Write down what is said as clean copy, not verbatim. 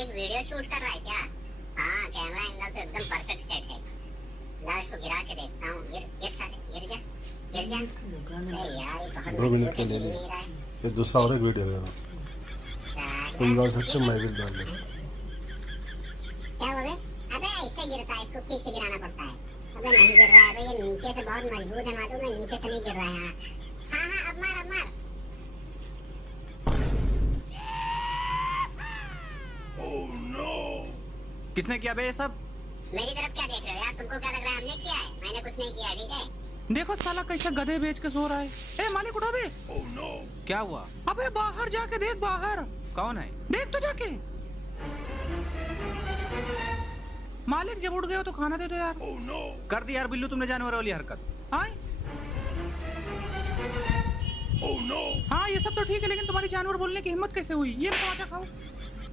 मालिक video shoot कर रहा है क्या? हाँ, कैमरा एंगल तो एकदम परफेक्ट सेट है। ला इसको गिरा के देखता हूँ। गिर साले, गिर जा। अरे यार ये बहुत 2 मिनट मजबूत के है, ले गिर ही ले। नहीं रहा है। ये दूसरा और एक वीडियो है। तुम साला डाल सकते हो, मैं भी डाल दूँ। क्या हुआ बे? अबे ऐसे गिरता है, इसको खींच के गिराना पड़ता है। अबे नहीं गिर रहा है बे, ये नीचे से बहुत मजबूत है मालूम है, नीचे से नहीं गिर रहा है। हाँ हाँ हाँ, अब मार अब मार। किसने किया बे ये सब? मेरी तरफ क्या देख रहे हो यार? तुमको क्या लग रहा है हमने किया है? मैंने कुछ नहीं किया, ठीक है? देखो साला कैसे गधे बेच के सो रहा है। ए मालिक उठो बे। क्या हुआ? अबे बाहर जाके देख, बाहर कौन है? देख तो जाके। मालिक जब उठ गए हो तो खाना दे दो यार। कर दी यार बिल्लू तुमने जानवर वाली हरकत। हाँ हाँ ये सब तो ठीक है, लेकिन तुम्हारी जानवर बोलने की हिम्मत कैसे हुई? ये तमाचा खाओ।